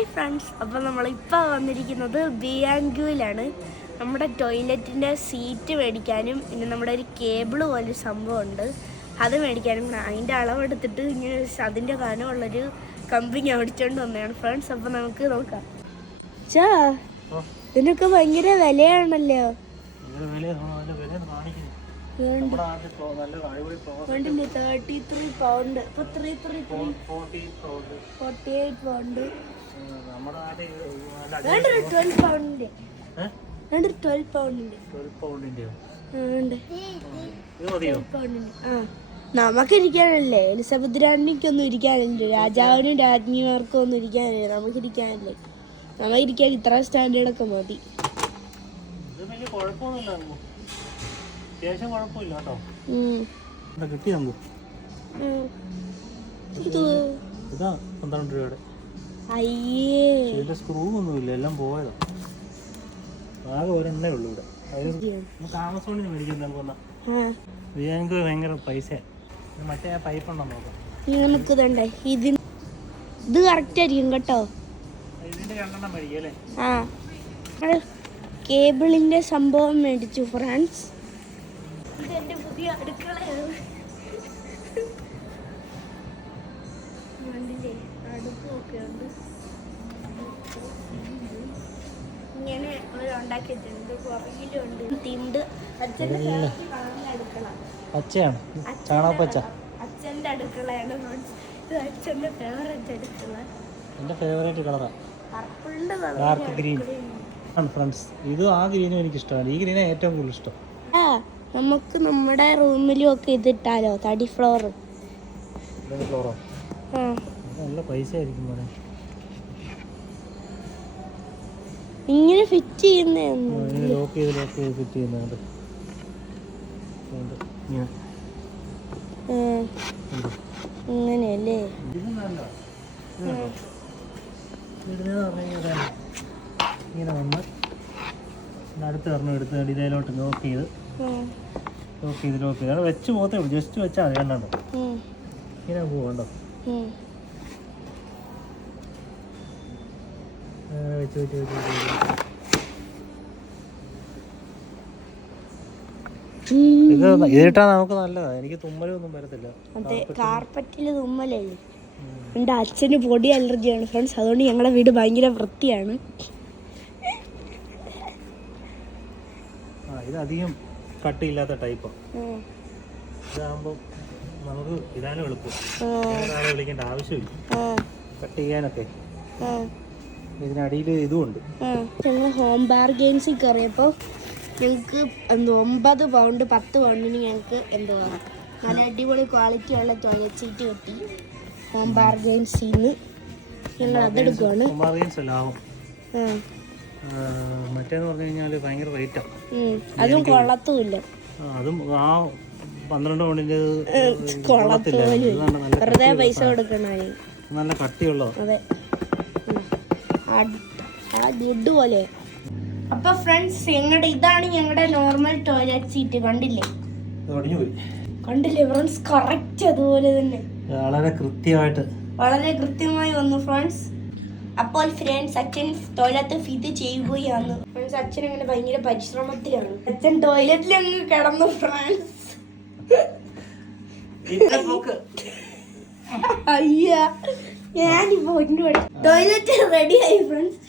Hi friends, അപ്പോൾ നമ്മളിപ്പോൾ വന്നിരിക്കുന്നത് ബിയാങ്കുവിലാണ്. നമ്മുടെ ടോയ്ലറ്റിൻ്റെ സീറ്റ് മേടിക്കാനും പിന്നെ നമ്മുടെ ഒരു കേബിള് പോലൊരു സംഭവമുണ്ട് അത് മേടിക്കാനും അതിൻ്റെ അളവെടുത്തിട്ട് ഇങ്ങനെ അതിൻ്റെ കനമുള്ളൊരു കമ്പി ഞാൻ മേടിച്ചുകൊണ്ട് വന്നതാണ് ഫ്രണ്ട്സ്. അപ്പോൾ നമുക്ക് നോക്കാം. ചാ ഇതിനൊക്കെ ഭയങ്കര വിലയാണല്ലോ. കണ്ടില്ലേ, 33 പൗണ്ട്. ഇപ്പോൾ 48 പൗണ്ട്. 12 പൗണ്ടിന്റെ നമുക്കിരിക്കാനല്ലേ, എലിസബത്ത് രാജ്ഞിക്കൊന്നും ഇരിക്കാനല്ലേ, രാജാവിനും രാജ്ഞിമാർക്കും ഒന്നും ഇരിക്കാനല്ലേ, നമുക്കിരിക്കാനല്ലേ. നമുക്കിരിക്കാൻ ഇത്ര സ്റ്റാൻഡേർഡൊക്കെ മതി. സ്ക്രൂ ഒന്നുമില്ല, എല്ലാം പോയതാ. ആകെ ഒരെണ്ണേ ഉള്ളൂ ഇവിടെ. ആമസോണിന് മേടിക്കുന്ന ഭയങ്കര പൈസ. മറ്റേ പൈപ്പ് ഉണ്ടോ നോക്കാം. നമുക്ക് ഇത് കറക്റ്റ് ആയിരിക്കും കേട്ടോ. ഇതിന്റെ 2 എണ്ണം മേടിക്കല്ലേ. കേബിളിന്റെ സംഭവം മേടിച്ചു ഫ്രണ്ട്സ്. ഇതെന്റെ പുതിയ അടുക്കളയാണ്. അടുപ്പൊക്കെ ഉണ്ട്. ഇങ്ങനെ ഉണ്ടാക്കിയിട്ടുണ്ട്. പുറകിലുണ്ട് തിണ്ട്. അച്ഛൻ്റെ അടുക്കള പച്ചയാണ്, ചാണകപ്പച്ച. അച്ഛൻ്റെ അടുക്കളയാണ്. ഇത് അച്ഛൻ്റെ ഫേവറേറ്റ് അടുക്കള. എൻ്റെ ഫേവറേറ്റ് കളറാണ് പർപ്പിളിൻ്റെ കളർ, ഡാർക്ക് ഗ്രീൻ ആണ് ഫ്രണ്ട്സ്. ഇത് ആ ഗ്രീനും എനിക്കിഷ്ടമാണ്. ഈ ഗ്രീനാണ് ഏറ്റവും കൂടുതൽ ഇഷ്ടം. നമുക്ക് നമ്മുടെ റൂമിലും ഒക്കെ ഇതിട്ടാലോ, തടി ഫ്ലോർ. ഫ്ലോറോ? നല്ല പൈസ ആയിരിക്കും മോനെ. ഇങ്ങനെ ഫിറ്റ് ചെയ്യുന്നേ, ലോക്ക് ചെയ്ത് ഫിറ്റ് ചെയ്യുന്നുണ്ട്. അങ്ങനെയല്ലേ. ഇങ്ങനെ വന്ന് അടുത്ത് പറഞ്ഞു എടുത്ത് ഇതിലോട്ട് ലോക്ക് ചെയ്ത് അത് വെച്ച് പോകത്തേ ഉള്ളൂ. ജസ്റ്റ് വെച്ചാൽ മതി. കണ്ടോ ഇങ്ങനെ പോകണ്ടോ. വെച്ച് ഇതിട്ടാ നമുക്ക് നല്ലതാണ്. എനിക്ക് തുമ്മലൊന്നും വരത്തില്ല. അതെ, കാർപ്പറ്റില് തുമ്മലല്ലേ. എൻ്റെ അച്ഛന് പൊടി അലർജിയാണ് ഫ്രണ്ട്സ്. അതുകൊണ്ട് ഞങ്ങളുടെ വീട് ഭയങ്കര വൃത്തിയാണ്. ഇത് അധികം കട്ടിയില്ലാത്ത ടൈപ്പാണ്. ഇതാകുമ്പോൾ നമുക്ക് ഇടാനും എളുപ്പം. വിളിക്കേണ്ട ആവശ്യമില്ല കട്ട് ചെയ്യാനൊക്കെ. ഇതിനടിയിൽ ഇതുമുണ്ട്. ഞങ്ങൾ ഹോം ബാർഗെയിൻസിൽ കയറിയപ്പോൾ ഞങ്ങൾക്ക് 9 പൗണ്ട് 10 പൗണ്ടിന് ഞങ്ങൾക്ക് എന്തുവാ നല്ല അടിപൊളി ക്വാളിറ്റി ഉള്ള ടോയ്ലറ്റ് സീറ്റ് കിട്ടി. ഹോം ബാർഗെയിൻസിൽ നിന്ന് ഞങ്ങൾ അതെടുക്കുവാണ്. മറ്റേന്ന് പറഞ്ഞു കഴിഞ്ഞാൽ ഭയങ്കര റേറ്റാണ്. അതും കൊള്ളത്തുമില്ല. അതും ആ 12 പൗണ്ടിൻ്റെ വെറുതെ പൈസ കൊടുക്കണേ. നല്ല കട്ടിയുള്ളോ. അതെ, ഗുഡ് പോലെ. അപ്പൊ ഫ്രണ്ട്സ്, ഇതാണ് ഞങ്ങളുടെ നോർമൽ ടോയ്ലറ്റ് സീറ്റ്. കണ്ടില്ലേ ഫ്രണ്ട്സ്, കറക്റ്റ് അതുപോലെ തന്നെ വളരെ കൃത്യമായി വന്നു ഫ്രണ്ട്സ്. അപ്പോൾ ഫ്രണ്ട്സ്, അച്ഛൻ ടോയ്ലറ്റ് ഫിറ്റ് ചെയ്യുകയാണ് ഫ്രണ്ട്സ്. അച്ഛൻ അങ്ങനെ ഭയങ്കര പരിശ്രമത്തിലാണ്. അച്ഛൻ ടോയ്ലറ്റിൽ അങ്ങ് കിടന്നു ഫ്രണ്ട്സ്. അയ്യ, ഞാനിപ്പോ ടോയ്ലറ്റ് റെഡി ആയി ഫ്രണ്ട്സ്.